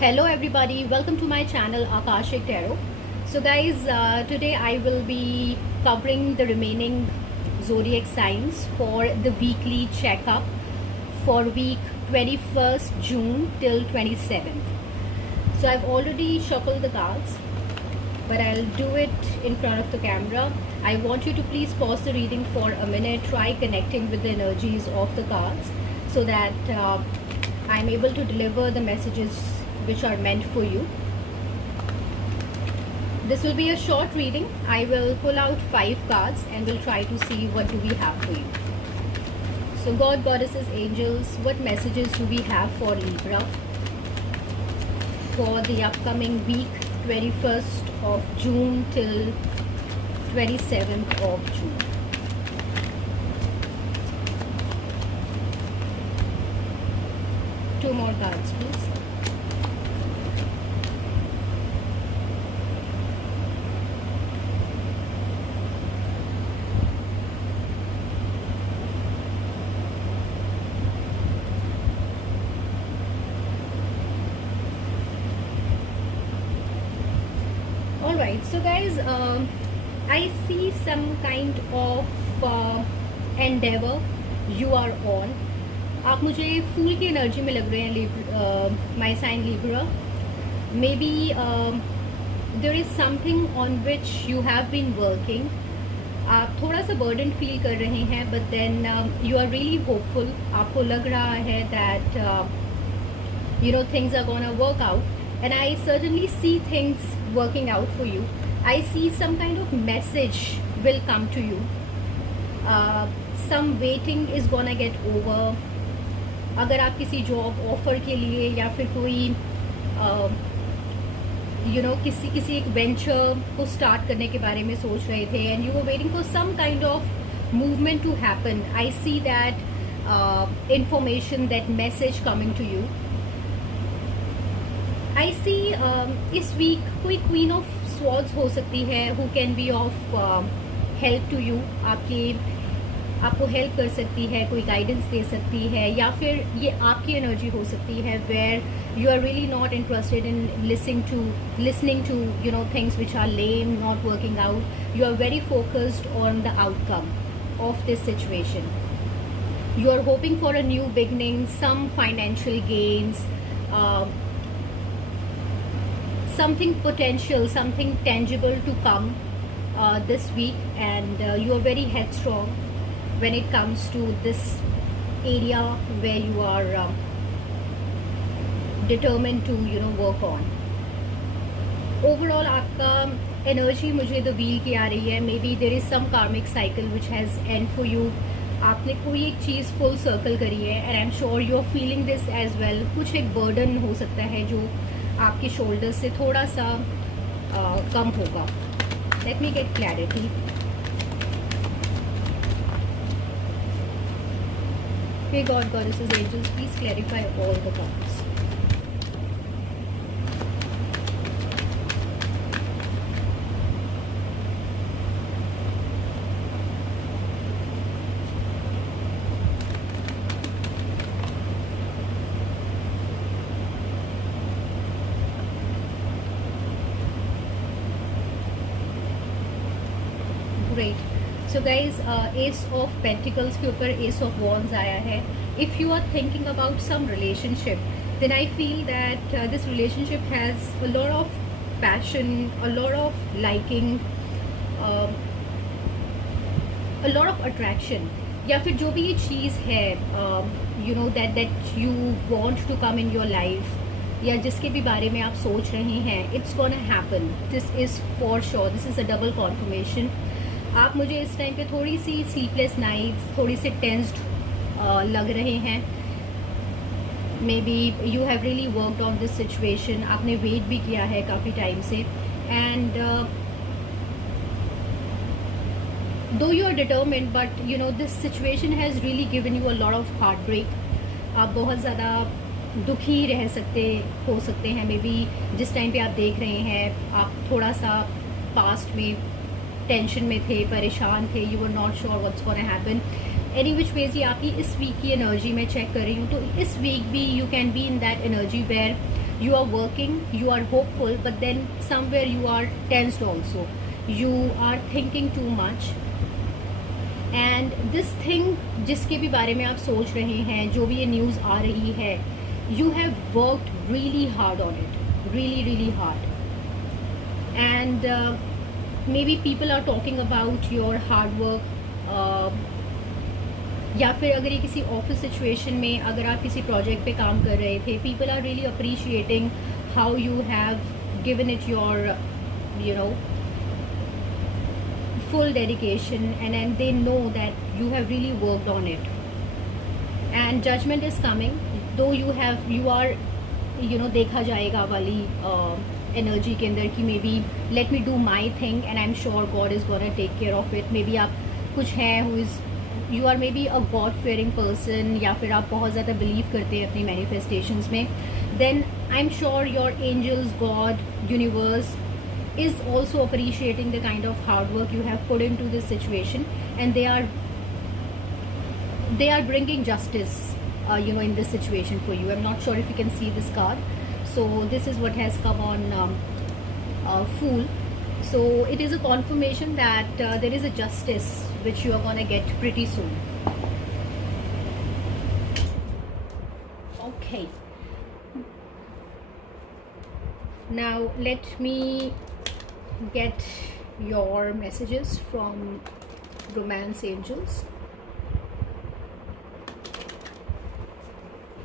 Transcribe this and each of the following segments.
Hello everybody, welcome to my channel Akashic Tarot. So guys, today I will be covering the remaining zodiac signs for the weekly checkup for week 21st June till 27th. So I've already shuffled the cards, but I'll do it in front of the camera. I want you to please pause the reading for a minute, try connecting with the energies of the cards so that I'm able to deliver the messages which are meant for you. This will be a short reading. I will pull out 5 cards and we'll try to see what do we have for you. So God, goddesses, angels, what messages do we have for Libra for the upcoming week 21st of June till 27th of June? Two more cards, please. Alright, so guys, I see some kind of endeavor you are on. आप मुझे फूल की energy में लग रहे हैं my sign Libra. Maybe there is something on which you have been working. आप थोड़ा सा बर्डन फील कर रहे हैं, but then you are really hopeful. आपको लग रहा है that you know things are gonna work out, and I certainly see things working out for you. I see some kind of message will come to you. Some waiting is gonna get over. अगर आप किसी job offer के लिए या फिर कोई किसी एक वेंचर को स्टार्ट करने के बारे में सोच रहे थे and you were waiting for some kind of movement to happen, I see that information, that message coming to you. I see इस वीक कोई क्वीन ऑफ स्वॉर्ड्स हो सकती है who can be of help to you. आपको help कर सकती है, कोई गाइडेंस दे सकती है, या फिर ये आपकी एनर्जी हो सकती है where you are really not interested in listening to you know things which are lame, not working out. You are very focused on the outcome of this situation. You are hoping for a new beginning, some financial gains, something potential, something tangible to come this week, and you are very headstrong when it comes to this area where you are determined to work on. Overall आपका energy मुझे the wheel की आ रही है. Maybe there is some karmic cycle which has end for you. आपने कोई एक चीज़ full circle करी है and I'm sure you are feeling this as well. कुछ एक burden हो सकता है जो आपके शोल्डर से थोड़ा सा कम होगा. Let me get clarity. Hey God, goddesses, angels, please clarify all the cards. Great. So guys, Ace of Pentacles के ऊपर Ace of Wands आया है. If you are thinking about some relationship, then I feel that this relationship has a lot of passion, a lot of liking, a lot of attraction. या फिर जो भी ये चीज़ है you know that you want to come in your life, या जिसके भी बारे में आप सोच रहे हैं, it's gonna happen. This is for sure. This is a double confirmation. आप मुझे इस टाइम पे थोड़ी सी स्लीपलेस नाइट्स, थोड़ी सी टेंस्ड लग रहे हैं. Maybe you have really worked on this situation. आपने वेट भी किया है काफ़ी टाइम से, and though you are determined, but you know this situation has really given you a lot of heartbreak. आप बहुत ज़्यादा दुखी हो सकते हैं. मे बी जिस टाइम पे आप देख रहे हैं, आप थोड़ा सा पास्ट में टेंशन में थे, परेशान थे. You were not sure what's gonna happen. Any which ways ये आपकी इस वीक की एनर्जी में चेक कर रही हूँ, तो इस वीक भी you can be in that energy where You are working, you are hopeful, but then somewhere you are tensed also. You are thinking too much. And this thing जिसके भी बारे में आप सोच रहे हैं, जो भी ये न्यूज़ आ रही है, you have worked really hard on it, really really hard. And maybe people are talking about your hard work. या फिर अगर ये किसी ऑफिस सिचुएशन में अगर आप किसी प्रोजेक्ट पे काम कर रहे थे, people are really appreciating how you have given it your you know full dedication, and they know that you have really worked on it. And judgment is coming, though you are देखा जाएगा वाली energy के अंदर कि maybe let me do my thing and I am sure God is gonna take care of it. Maybe आप कुछ हैं who is you are maybe a God fearing person, या फिर आप बहुत ज़्यादा बिलीव करते हैं अपनी मैनिफेस्टेशंस में. Then I am sure your angels, God, universe is also appreciating the kind of hard work you have put into this situation, and they are bringing justice in this situation for you. I'm not sure if you can see this card. So this is what has come on Fool. So it is a confirmation that there is a justice which you are going to get pretty soon. Okay, now let me get your messages from romance angels.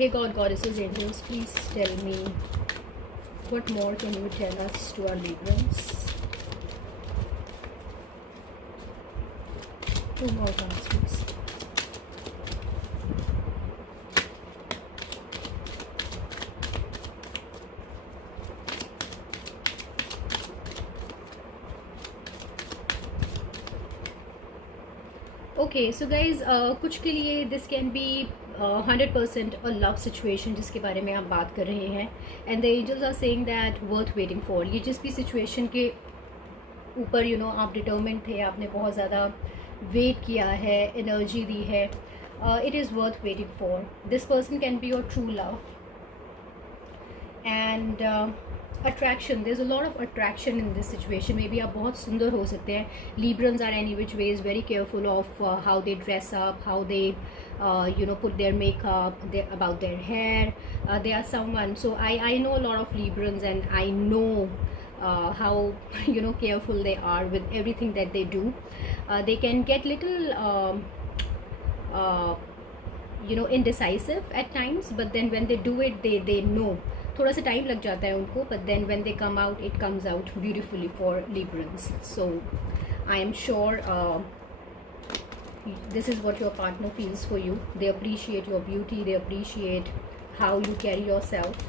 Hey God, goddesses, angels, please tell me what more can you tell us to our Librans. 2 more cards, please. Okay so guys कुछ के लिए this can be 100% a love situation जिसके बारे में आप बात कर रहे हैं. And the angels are saying that worth waiting for. ये जिस भी सिचुएशन के ऊपर आप डिटर्मिन्ड थे, आपने बहुत ज़्यादा वेट किया है, एनर्जी दी है, it is worth waiting for. This person can be your true love. And attraction, there is a lot of attraction in this situation. Maybe आप बहुत सुंदर हो सकते हैं. Librans are any which ways very careful of how they dress up, how they put their makeup, about their hair. They are someone, so I know a lot of Librans, and I know how careful they are with everything that they do. They can get little indecisive at times, but then when they do it, they know. थोड़ा सा time लग जाता है उनको, but then when they come out, it comes out beautifully for Librans. So I am sure this is what your partner feels for you. They appreciate your beauty, they appreciate how you carry yourself.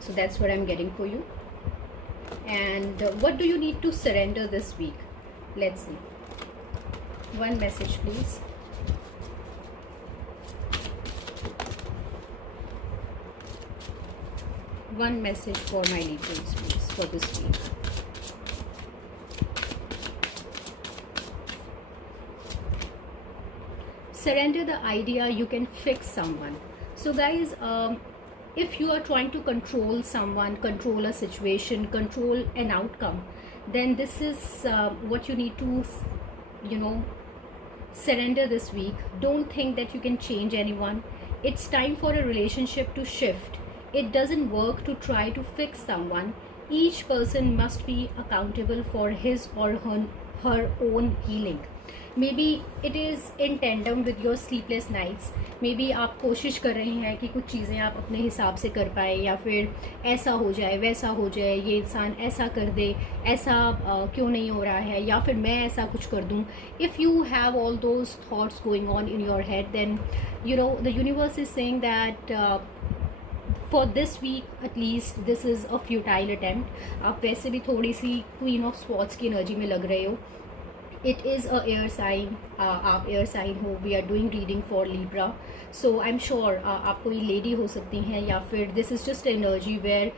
So that's what I'm getting for you. And what do you need to surrender this week? Let's see. One message, please. One message for my Librans, please, for this week. Surrender the idea you can fix someone. So guys, if you are trying to control someone, control a situation, control an outcome, then this is what you need to surrender this week. Don't think that you can change anyone. It's time for a relationship to shift. It doesn't work to try to fix someone. Each person must be accountable for his or her own healing. Maybe it is in tandem with your sleepless nights. Maybe आप कोशिश कर रहे हैं कि कुछ चीज़ें आप अपने हिसाब से कर पाए, या फिर ऐसा हो जाए, वैसा हो जाए, ये इंसान ऐसा कर दे, ऐसा क्यों नहीं हो रहा है, या फिर मैं ऐसा कुछ कर दूँ. If you have all those thoughts going on in your head, then the universe is saying that for this week at least this is a futile attempt. आप वैसे भी थोड़ी सी क्वीन ऑफ स्वॉर्ड्स की एनर्जी में लग रहे हो. It is a air sign, आप एयर साइन हो. We are doing reading for Libra, so I am sure आप कोई लेडी हो सकती हैं, या फिर this is just energy where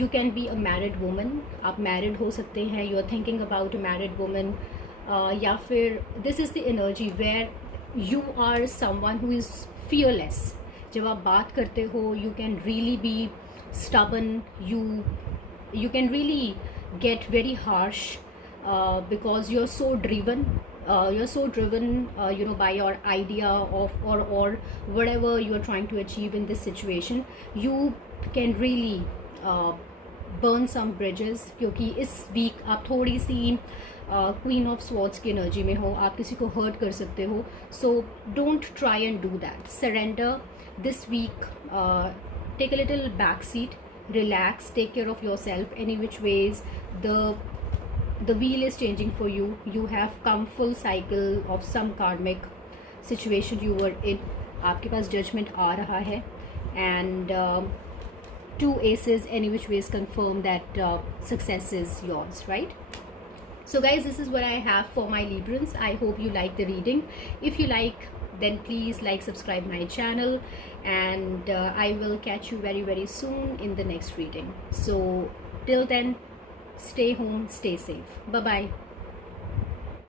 you can be a married woman. आप मैरिड हो सकते हैं, you are thinking about a married woman, या फिर this is the energy where you are someone who is fearless. जब आप बात करते हो you can really be stubborn, you can really get very harsh because you're so driven, by your idea of or whatever you are trying to achieve in this situation. You can really burn some bridges, क्योंकि इस week आप थोड़ी सी queen of swords की energy में हो, आप किसी को हर्ट कर सकते हो. So don't try and do that. Surrender this week. Take a little back seat, relax, take care of yourself. Any which ways the wheel is changing for you. You have come full cycle of some karmic situation you were in. आपके पास judgment आ रहा है, and two aces any which ways confirm that success is yours, right? So guys, this is what I have for my Librans. I hope you like the reading. If you like, then please like, subscribe my channel, and I will catch you very very soon in the next reading. So till then, stay home, stay safe. Bye bye.